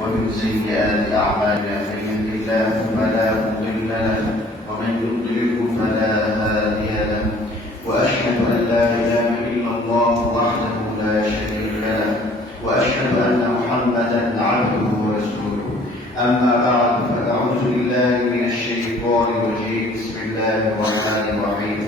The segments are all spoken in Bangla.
ومن سيئات أعمالنا من يهد الله فلا مضل له ومن يضلله فلا هادي له. وأشهد أن لا إله إلا الله وحده لا شريك له وأشهد أن محمدا عبده ورسوله. أما بعد فأعوذ بالله من الشيطان الرجيم. بسم الله الرحمن الرحيم.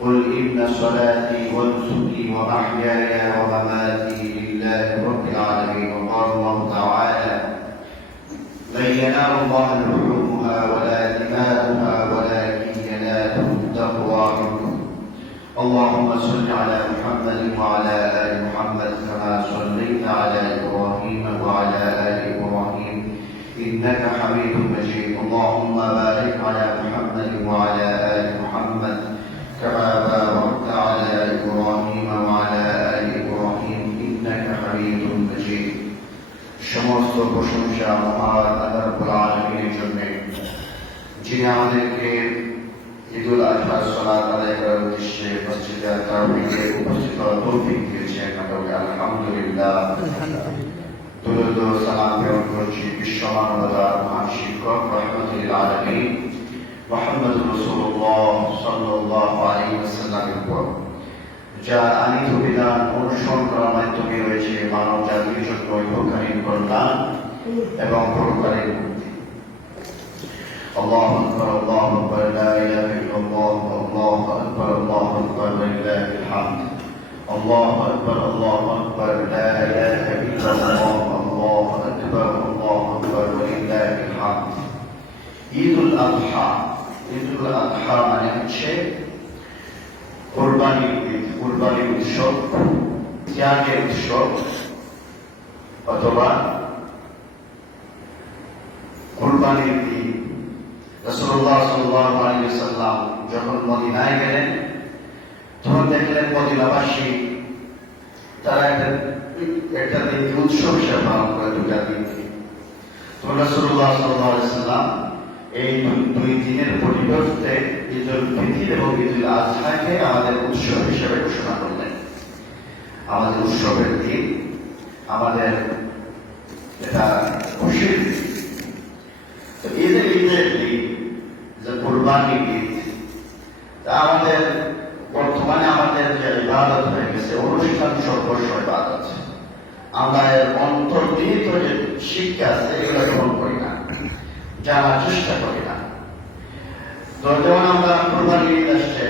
قل إن صلاتي ونسكي ومحياي ومماتي لله رب العالمين. وقال الله تعالى لن ينال الله لحومها ولا دماؤها ولكن يناله التقوى منكم. اللهم صل على محمد وعلى آل محمد كما صليت على إبراهيم وعلى آل إبراهيم إنك حميد مجيد. اللهم بارك على محمد وعلى সমস্ত প্রশংসা মহান আল্লাহ রাব্বুল আলামিনের জন্য। যিনি আমাদেরকে ঈদুল আজহা সালাত আদায় করার উদ্দেশ্যে মসজিদে তাওহীদে উপস্থিত হওয়ার তৌফিক দিয়েছেন। আমাকে আলহামদুলিল্লাহ। দুরুদ সালাম প্রেরণ করছি বিশ্ব মানবতার মহান শিক্ষক রহমতুল আলমী মোহাম্মদ রসুল্লাহ সাল্লাল্লাহু আলাইহি ওয়াসাল্লামের উপর। যার আনিত বিধান অনুসরণ করার মাধ্যমে রয়েছে মানব জাতির জন্য ইহকালীন কল্যাণ এবং পরকালীন মুক্তি الله أكبر الله أكبر لا إله إلا الله الله أكبر الله أكبر ولله الحمد الله أكبر الله أكبر لا إله إلا الله الله أكبر الله أكبر ولله الحمد ঈদুল আদহা ঈদুল আদহা মানে হচ্ছে কোরবানির ঈদ কোরবানির উৎসব ত্যাগের উৎসব অথবা কোরবানির ঈদ রসুল্লাহ সাল্লাহ আলী সাল্লাম যখন মদিনায় গেলেন, তখন দেখলেন মদিনাবাসী তারা একটা একটা দিনকে উৎসব হিসেবে পালন করে দুটা দিনকে। তখন রসুল্লাহ সাল্লাহ সাল্লাম এই দুই দিনের পরিবর্তে ঈদুল ফিতির এবং ঈদুল আজহাকে আমাদের উৎসব হিসেবে ঘোষণা করলেন। আমাদের উৎসবের দিন, আমাদের এটা খুশির ঈদের ঈদের দিন, যে কোরবানি ঈদ তা আমাদের বর্তমানে আমাদের যে ইবাদত হয়ে গেছে, অনুষ্ঠান সর্বস্ব ইবাদত। আমরা এর অন্তর্নিহিত যে শিক্ষা আছে, এগুলো গ্রহণ করি না, জানার চেষ্টা করি না। যেমন আমরা কোরবানি ঈদ আসছে।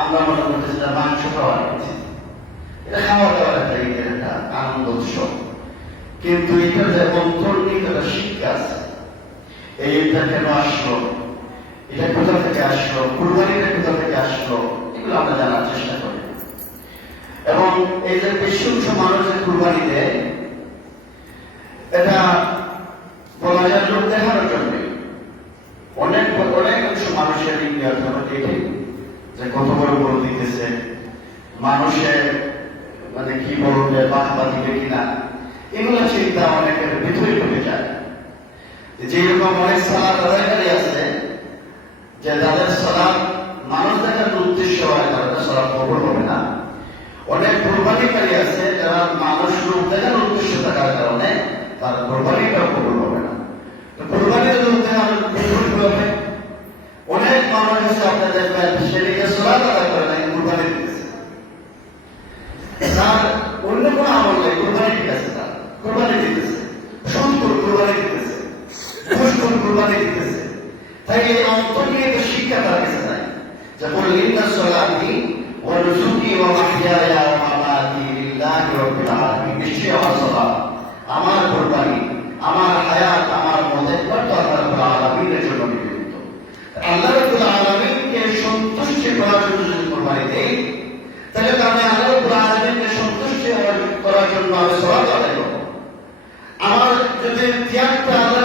আমরা মনে করতেছি মাংস খাওয়ার এটা খাওয়া দাওয়ার একটা একটা আনন্দ উৎসব কিন্তু এটার যে অন্তর্নিহিত একটা শিক্ষা আছে, এই কেন আসলো? এটা কোথা থেকে আসলো? কুরবানিটা কোথা থেকে আসলো? এগুলো আমরা জানার চেষ্টা করি। এবং এই যে বেশি অংশ মানুষ যে কুরবানি দেয়, এটা বলা যায় লোক দেখানোর জন্য। অনেক অনেক অংশ মানুষের ইন্ডিয়ার আমরা দেখি। যে কত বড় বড় দিতেছে। মানুষের মানে কি বলবে বাদ বা দিবে কিনা। এগুলো চিন্তা অনেকের ভিতরে ঢুকে যায়। যেরকম অনেক সালাদ আছে যে তাদের সালাদ মানুষ দেখার উদ্দেশ্য হয় তাদের সালাদ কবর হবে না অনেক কোরবানিকারী আছে যারা মানুষ রূপ দেখার উদ্দেশ্য থাকার কারণে তার কোরবানিটাও কবর হবে না তো কোরবানির রূপ দেখার বিপরীত হবে অনেক মানুষ আছে আপনার দেখবেন সেদিকে সালাদ আদায় করে না কোরবানি দিতেছে তার অন্য কোনো আমল নেই কোরবানি ঠিক আছে তার কোরবানি দিতেছে সুন্দর কোরবানি দিতেছে ঘুষখোর কোরবানি দিতেছে তাই এই অন্তর্নিহিত শিক্ষা তার কাছে নাই যখন লিন্না সলাতি ওয়া আমার কোরবানি আমার হায়াত আমার জন্য আল্লাহ করার জন্য যদি কোরবানি দেই তাহলে তো আমি আল্লাহ রাব্বুল আলামিনকে করার জন্য আমি সালাত আদায় করব আমার যদি ত্যাগটা আল্লাহ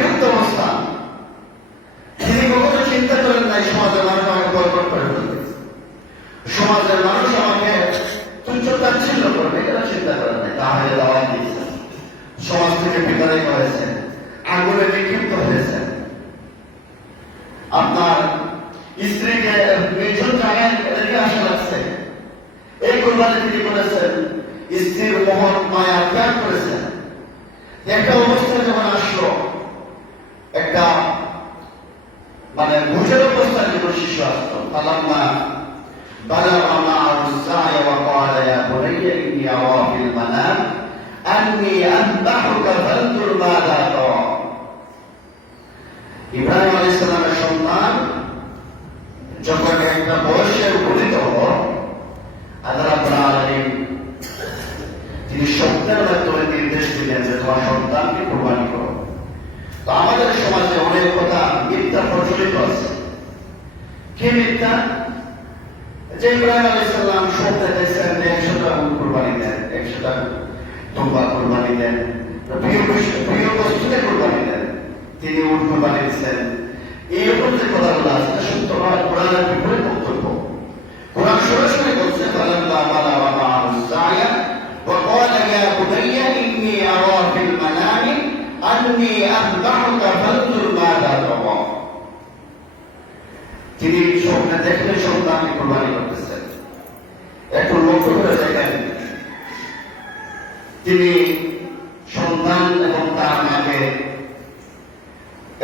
সমাজের মানুষ আমাকে বয়কট করে সমাজের মানুষ আমাকে তুচ্ছতাচ্ছিন্ন করবে এটা চিন্তা করেন তাহলে দাওয়াত দিয়েছেন সমাজ থেকে বিদায় করেছেন। যে ইব্রাহিম আলী সাল্লাম শব্দ দিয়েছেন যে একশোটা আগুন কোরবানি দেন একশোটা তোমরা কোরবানি দেন, প্রিয় বস্তুতে কোরবানি দেন। তিনি উঠ কোরবানি দিচ্ছেন এইরকম যে কথা বলা আছে সত্য নয়, কোরআনের বিপরীত বক্তব্য। কোরআন সরাসরি বলছে, ফালাম্মা বালা ওয়া মা আসায়া ওয়া ক্বালা ইয়া বুনাইয়া ইন্নী আরা ফিল মানামি, আন্নী আযবাহুকা ফানজুর মাযা তারা তিনি স্বপ্নে দেখলেন সন্তানকে তিনি সন্তান এবং তার মাকে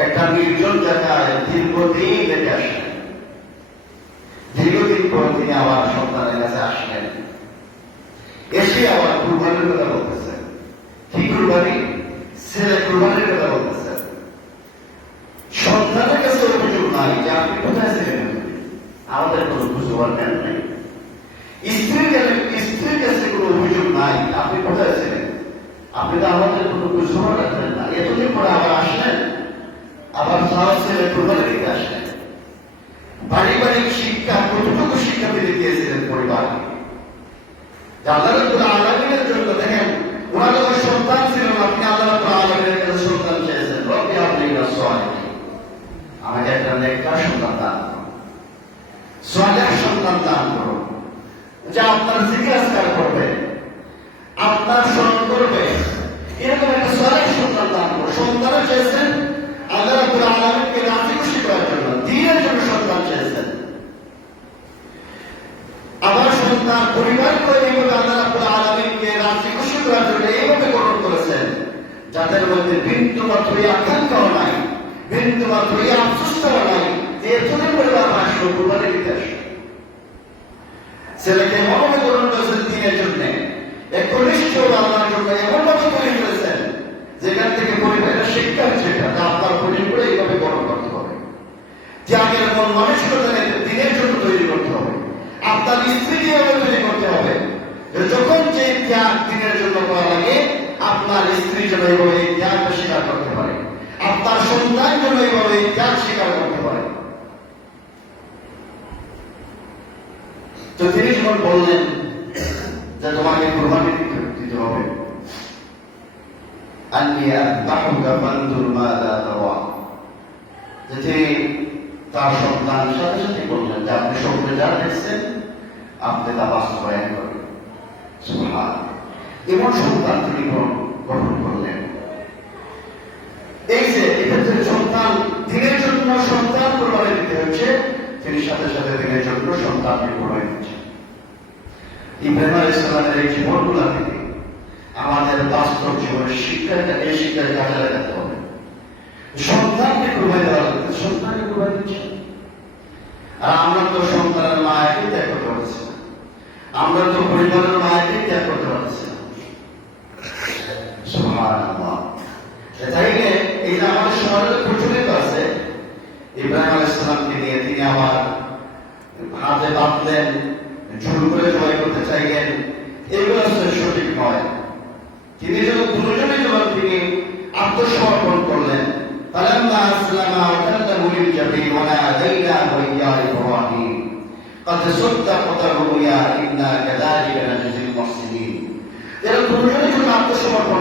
একটা নির্জন জায়গায় দীর্ঘদিন রেখে আসলেন দীর্ঘদিন পর তিনি আবার সন্তানের কাছে আসলেন এসে আবার কুরবানির কথা বলতেছেন কি কুরবানি ছেলে কুরবানির কথা বলতেছেন সন্তানের কাছে অভিযোগ নাই যে আপনি কোথায় ছিলেন আমাদের কোনো বুঝবার জ্ঞান নেই স্ত্রীর কাছে স্ত্রীর কাছে কোনো অভিযোগ নাই আপনি কোথায় ছিলেন আপনি তো আমাদের কোনো বুঝবার রাখলেন না এতদিন পরে আবার আসলেন আবার তাও ছেলে কোরবানি দিতে আসলেন পারিবারিক শিক্ষা কতটুকু শিক্ষা পেতে দিয়েছিলেন পরিবারকে যে আল্লাহ রাব্বুল আলামিনের জন্য দেখেন ওনার যখন সন্তান ছিল না, আপনি আল্লাহ রাব্বুল আলামিনের কাছে সন্তান চেয়েছেন রব্বি হাবলি মিনাস সালিহিন আমাকে একটা নেককার সন্তান দান করো। সালেহ সন্তান দান করো, যে আপনার জিজ্ঞাসা করবে, আপনার স্মরণ করবে। এরকম একটা সালেহ সন্তান দান করো। সন্তানও চেয়েছেন, আল্লাহ রাব্বুল আলামিনকে রাজি খুশি করার জন্য, দিনের জন্য সন্তান চেয়েছেন। আমার সন্তান পরিবার করে এইভাবে আল্লাহ রাব্বুল আলামিনকে রাজি খুশি করার জন্য এইভাবে গ্রহণ করেছেন, যাদের মধ্যে বিন্দু আকাঙ্ক্ষাও নাই। বিন্দু মাত্রই আফসোসটাও নাই যে এতদিন পরিবার আসলো, কুরবানি দিতে ছেলেকে এমনভাবে গ্রহণ করেছেন দিনের জন্য। একনিষ্ঠ আল্লাহর জন্য তৈরি করেছেন যেখান থেকে পরিবারের শিক্ষা যেটা যে আপনার এইভাবে গ্রহণ করতে হবে। মন মানসিকতা দিনের জন্য তৈরি করতে হবে। আপনার এভাবে তৈরি করতে হবে? যখন যে ত্যাগ দিনের জন্য করা লাগে, আপনার স্ত্রী যেন এইভাবে এই স্বীকার করতে পারে। আপনার সন্তান যেন এইভাবে এই ত্যাগ স্বীকার করতে পারে। তো তিনি যখন বললেন যে তোমাকে কোরবানি দিতে হবে তারা তার আপনি তা বাস্তবায়ন করেন। এমন সন্তান তিনি গ্রহণ গ্রহণ করলেন এই যে এক্ষেত্রে সন্তান দিনের জন্য সন্তান কোরবানি দিতে হচ্ছে তিনি সাথে সাথে দিনের জন্য সন্তানকে কোরবানি দিচ্ছেন ইব্রাহিম আলাইহিস সালামের এই জীবনগুলো থেকে আমাদের বাস্তব জীবনের শিক্ষাটা এই শিক্ষায় কাজে লাগাতে হবে। সন্তানকে কোরবানি দেওয়া লাগবে সন্তানকে কোরবানি দিচ্ছে আর আমরা তো সন্তানের মায়াকে ত্যাগ করতে পারছি আমরা তো পরিবারের মায়াকে ত্যাগ করতে পারছি না। সুবহানাল্লাহ। তাইলে এই যে আমাদের সমাজে প্রচলিত আছে ইব্রাহিম আলাইহিস সালামকে নিয়ে তিনি আবার হাতে বাঁধলেন ঝুল করে জয় করতে চাইলেন এগুলো আসলে সঠিক নয় তিনি যখন দুজনে যখন তিনি আত্মসমর্পণ করলেন فلما أسلم وتله للجبين وناديناه يا إبراهيم قد صدقت الرؤيا إنا كذلك نجزي المحسنين এরা দুজনে যখন আত্মসমর্পণ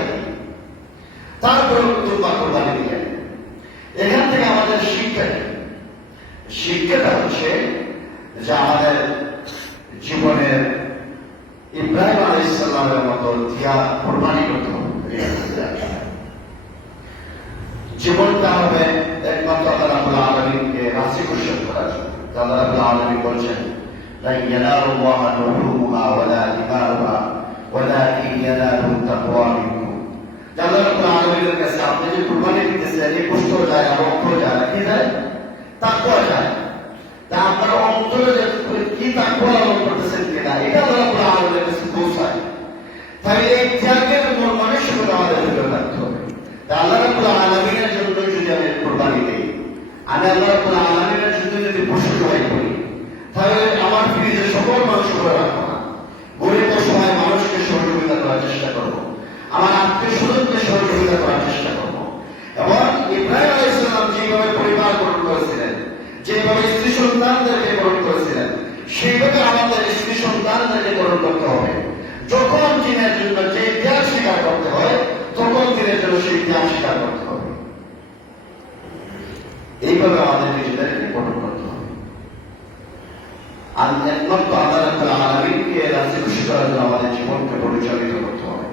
আলী ইসলামের মতো ত্যাগ কোরবানি করতে হবে এই হচ্ছে ত্যাগ। জীবনটা হবে একমাত্র আল্লাহ রাব্বুল আলামিনকে রাজি খুশি করার জন্য আল্লাহ রাব্বুল আলামিন বলছেন لا ينال الله لحومها ولا دماؤها ولكن يناله التقوى منكم আল্লাহ রাব্বুল আলামিনের কাছে আপনি যে কুরবানি দিতেছেন এই কষ্ট যায় আর অর্থ যায় না, কি যায় তাকওয়া যায় তা আপনার অন্তরে যে কি তাকওয়া লালন করতেছেন কিনা এটা আল্লাহ রাব্বুল আলামিনের কাছে পৌঁছায় তাহলে আমাদের আমি করি, তাহলে আমার সকল মানুষ মানুষকে সহযোগিতা করার চেষ্টা করব। আমার আত্মীয় সহযোগিতা করার চেষ্টা করব। এবং যেভাবে পরিবার যেভাবে স্ত্রী সন্তানদেরকে গঠন করেছিলেন, সেইভাবে আমাদের স্ত্রী সন্তানদেরকে গঠন করতে হবে। যখন দিনের জন্য যে ত্যাগ স্বীকার করতে হয়, তখন দিনের জন্য সেই ত্যাগ স্বীকার করতে হবে। এইভাবে আমাদের নিজেদেরকে গঠন করতে হবে। আর একমাত্র রাব্বুল আলামিনকে রাজি খুশি করার জন্য আমাদের জীবনকে পরিচালিত করতে হবে।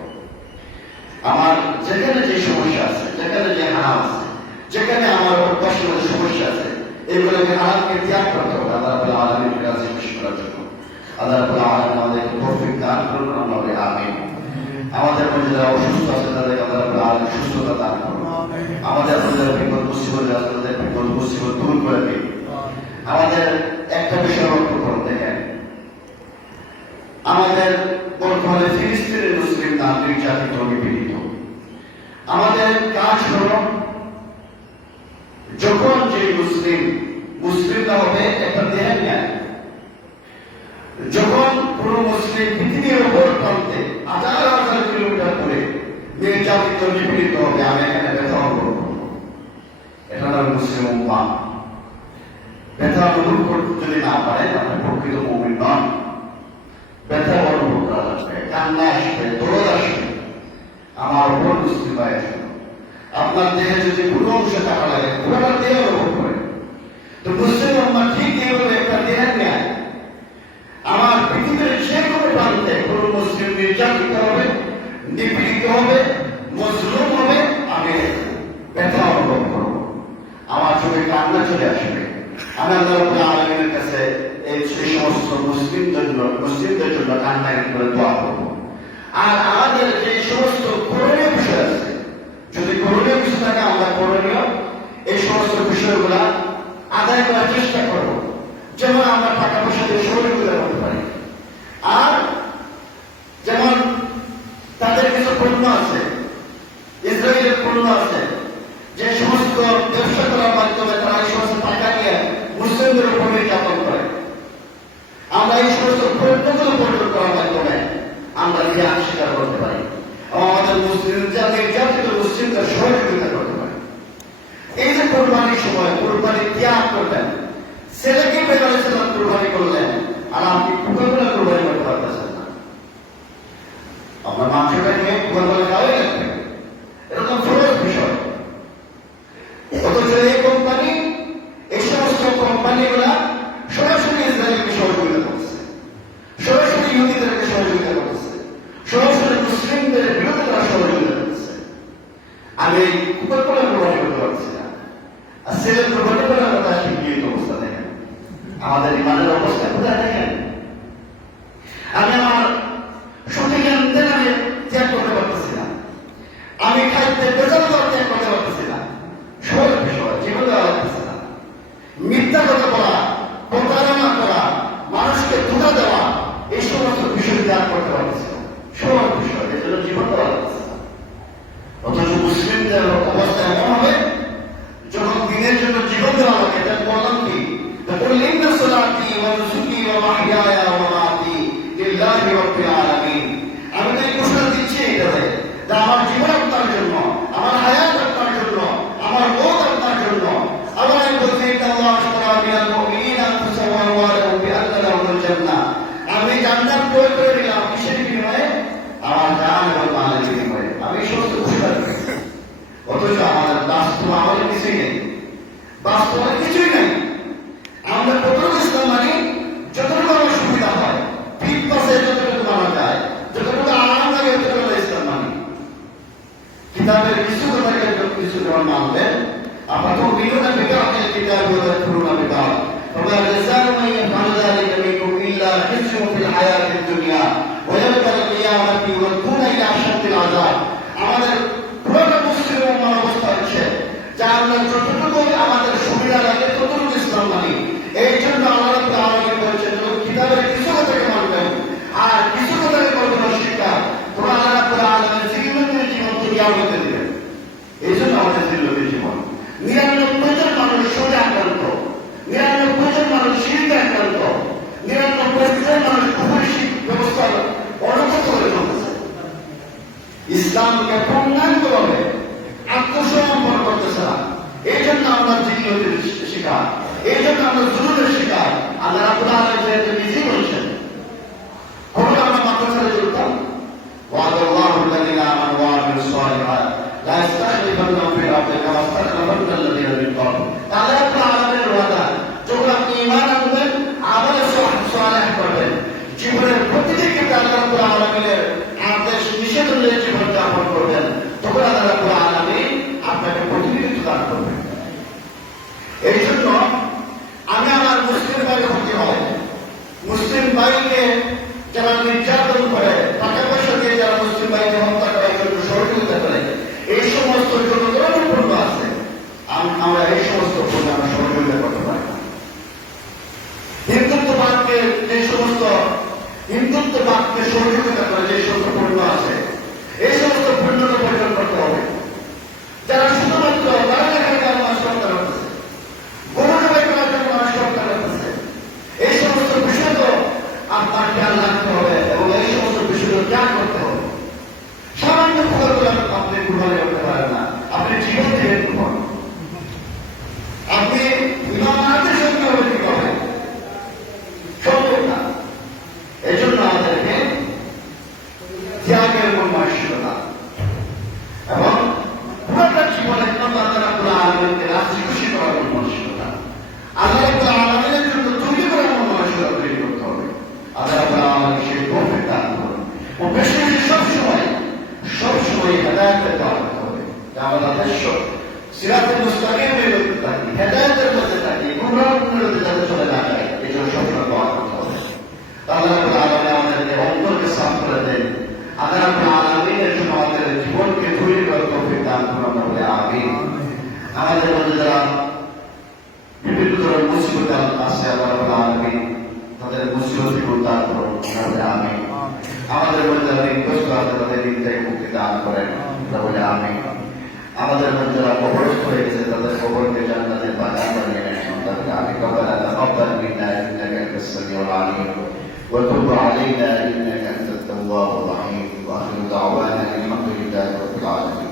আমার যেখানে যে সমস্যা আছে, যেখানে যে হারাম আছে, যেখানে আমার অভ্যাসের সমস্যা আছে, এগুলোকে হারামকে ত্যাগ করতে হবে আল্লাহ রাব্বুল আলামিনকে রাজি খুশি করার জন্য। আল্লাহ রাব্বুল আলামিন আমাদেরকে তৌফিক দান করুন বলি আমিন। আমাদের মধ্যে যারা অসুস্থ আছে, তাদেরকে আল্লাহ রাব্বুল আলামিন সুস্থতা দান করুন। আমাদের মধ্যে যারা বিপদ মুসিবত আছে, তাদের বিপদ মুসিবত দূর করে দিন। আমাদের একটা বিষয় লক্ষ্য করুন, দেখেন। আমাদের বর্তমানে ফিলিস্তিনের মুসলিম নাম নির্যাতিত নিপীড়িত আমাদের কাজ হল, যখন যে মুসলিম মুসলিমরা হবে, একটা দেহের ন্যায় যখন কোন মুসলিম পৃথিবীর ওপর প্রান্তে হাজার হাজার কিলোমিটার দূরে নির্যাতিত, নিপীড়িত হবে, আমি এখানে ব্যথা অনুভব এটা হল মুসলিম উম্মা। ব্যথা অনুভব করতে যদি না পারেন আপনি প্রকৃত মুমিন নন। ব্যথা অনুভব করা লাগবে, কান্না আসবে দৌড় আসবে। আমার উপর মুসলিম ভাই আসবে আপনার দেহে যদি কোনো অংশে টাকা লাগে, পুরোটা দেহ অনুভব করে। তো মুসলিম উম্মা ঠিক এইভাবে একটা দেহের ন্যায় আমার পৃথিবীর যে কোনো প্রান্তে কোন মুসলিম নির্যাতিত হবে নিপীড়িত হবে মজলুম হবে আমি ব্যথা অনুভব করব আমার চোখে কান্না চলে আসবে আমি আল্লাহ রাব্বুল আলামিনের কাছে এই সেই সমস্ত মুসলিমদের জন্য মুসলিমদের জন্য কান্নাকাটি করে দোয়া করব আর আমাদের যে সমস্ত করণীয় বিষয় আছে যদি করণীয় বিষয় থাকে আমরা করণীয় এই সমস্ত বিষয়গুলা আদায় করার চেষ্টা করব যেমন আমরা টাকা পয়সা দিয়ে সহযোগিতা করতে পারি আর যেমন তাদের কিছু পণ্য আছে। ইসরায়েলের পণ্য আছে। যে সমস্ত ব্যবসা করার মাধ্যমে তারা এই সমস্ত টাকা নিয়ে মুসলিমদের উপর নির্যাতন করে। আমরা এই সমস্ত পণ্যগুলো বর্জন করার মাধ্যমে আমরা ত্যাগ স্বীকার করতে পারি আমাদের মুসলিম যা নির্যাতিত মুসলিমদের সহযোগিতা করতে পারি। এই যে কোরবানির সময়, কোরবানি ত্যাগ করলেন, ছেলেকে বেড়ালেছিলাম কোরবানি করলেন, আর আপনি কুকুরগুলো কোরবানি করতে পারতেছেন না আপনার মাংসটা নিয়ে কুকুরগুলো আমরা যতটুকু আমাদের সুবিধা লাগে ততটুকু ইসলাম মানি وَتُبْعَلِينَا إِنَّكَ أَنْتَ التَّوَّابُ الرَّحِيمُ وَأَخِرُ دَعْوَانَا الْحَمْدُ لِلَّهِ رَبِّ الْعَالَمِينَ